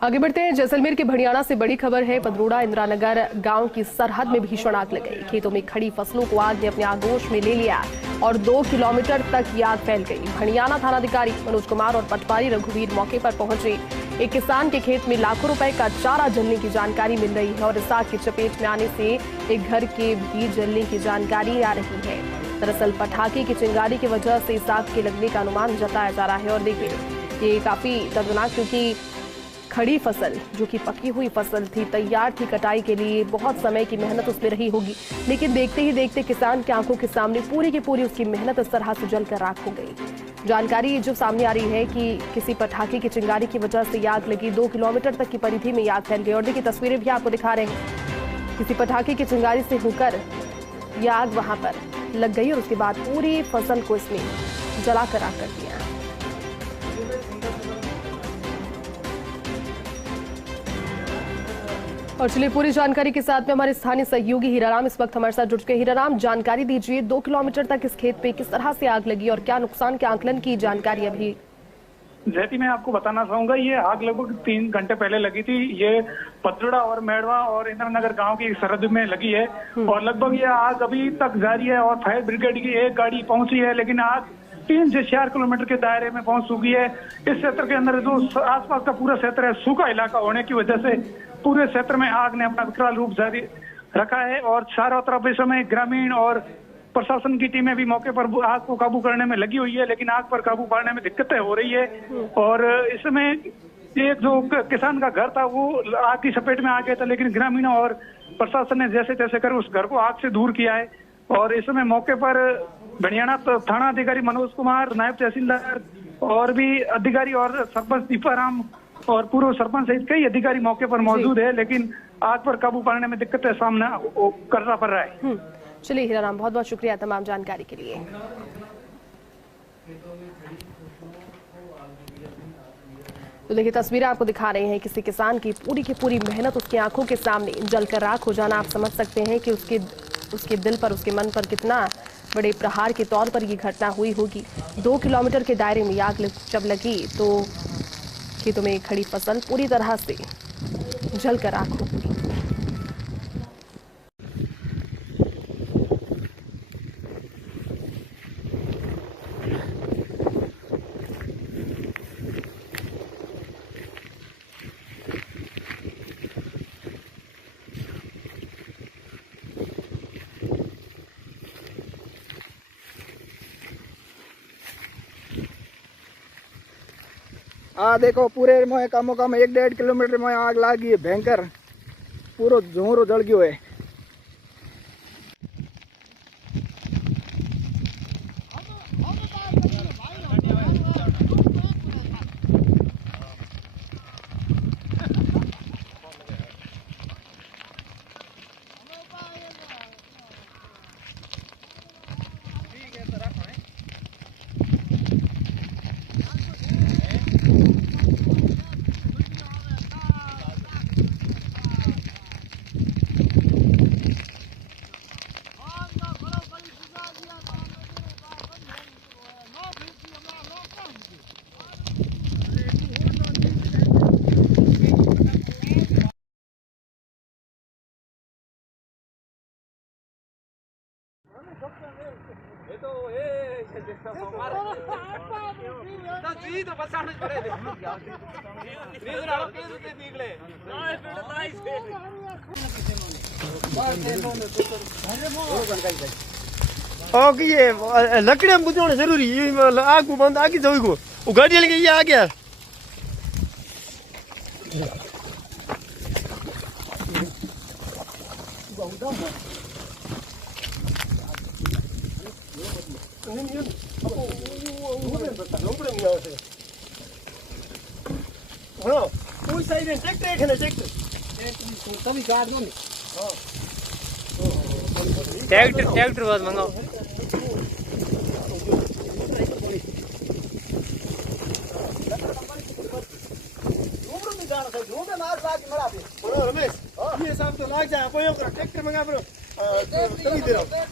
आगे बढ़ते हैं। जैसलमेर के भड़ियाना से बड़ी खबर है। पदरोड़ा इंदिरानगर गांव की सरहद में भीषण आग लग गई। खेतों में खड़ी फसलों को आग ने अपने आगोश में ले लिया और 2 किलोमीटर तक ये आग फैल गई। भड़ियाना थानाधिकारी मनोज कुमार और पटवारी रघुवीर मौके पर पहुंचे। एक किसान के खेत में लाखों रुपए का चारा जलने की जानकारी मिल रही है और इस आग की चपेट में आने से एक घर के भी जलने की जानकारी आ रही है। दरअसल पटाखे की चिंगारी की वजह से इस आग के लगने का अनुमान जताया जा रहा है। और देखिए ये काफी दर्दनाक, क्योंकि खड़ी फसल जो कि पकी हुई फसल थी, तैयार थी कटाई के लिए, बहुत समय की मेहनत उसमें रही होगी, लेकिन देखते ही देखते किसान की आंखों के सामने पूरी की पूरी उसकी मेहनत इस तरह से जलकर राख हो गई। जानकारी जो सामने आ रही है कि किसी पटाखे की चिंगारी की वजह से आग लगी। 2 किलोमीटर तक की परिधि में आग फैल गई। और देखिए तस्वीरें भी आपको दिखा रहे हैं। किसी पटाखे की चिंगारी से होकर यह आग वहां पर लग गई और उसके बाद पूरी फसल को इसमें जलाकर राख कर दिया। और चलिए पूरी जानकारी के साथ में हमारे स्थानीय सहयोगी हीराराम इस वक्त हमारे साथ जुड़ चुके हैं। हीराराम, जानकारी दीजिए, 2 किलोमीटर तक इस खेत पे किस तरह से आग लगी और क्या नुकसान के आंकलन की जानकारी अभी? जैती मैं आपको बताना चाहूंगा, ये आग लगभग 3 घंटे पहले लगी थी। ये पदरोड़ा और मेड़वा और इंदिरानगर गांव की सरहद में लगी है और लगभग ये आग अभी तक जारी है और फायर ब्रिगेड की एक गाड़ी पहुंची है, लेकिन आग 3 से 4 किलोमीटर के दायरे में पहुंच चुकी है। इस क्षेत्र के अंदर जो आसपास का पूरा क्षेत्र है, सूखा इलाका होने की वजह से पूरे क्षेत्र में आग ने अपना विकराल रूप जारी रखा है और चारों तरफ इस समय ग्रामीण और प्रशासन की टीमें भी मौके पर आग को काबू करने में लगी हुई है, लेकिन आग पर काबू पाने में दिक्कतें हो रही है। और इसमें एक जो किसान का घर था वो आग की चपेट में आ गया था, लेकिन ग्रामीणों और प्रशासन ने जैसे तैसे कर उस घर को आग से दूर किया है। और इस समय मौके पर भड़ियाना थाना अधिकारी मनोज कुमार, नायब तहसीलदार और भी अधिकारी और सरपंच दीपाराम और पूर्व सरपंच सहित कई अधिकारी मौके पर मौजूद है, लेकिन आग पर काबू पाने में दिक्कतें सामना करना पड़ रहा है। चलिए हीराराम, बहुत बहुत शुक्रिया तमाम जानकारी के लिए। तो देखिए तस्वीरें आपको दिखा रहे हैं किसी किसान की पूरी मेहनत उसकी आंखों के सामने जलकर राख हो जाना। आप समझ सकते हैं कि उसके दिल पर, उसके मन पर कितना बड़े प्रहार के तौर पर ये घटना हुई होगी। 2 किलोमीटर के दायरे में आग जब लगी तो खेतों में खड़ी फसल पूरी तरह से जलकर राख हो गई। देखो पूरे में कम 1-1.5 किलोमीटर में आग लगी है, भयंकर पूरा झोरो जल गयो है। ये लकड़ियां बुझाना जरूरी आग को बंद आगे जाओ वो गाड़ी लेके ये आ गया। कोई साइड में ट्रैक्टर है, ट्रैक्टर तभी गाड़ दो। Tractor bus मंगाओ। रमेश ये सब तो लाग जाए, कोई ट्रैक्टर मंगा तभी दे रहा हूँ।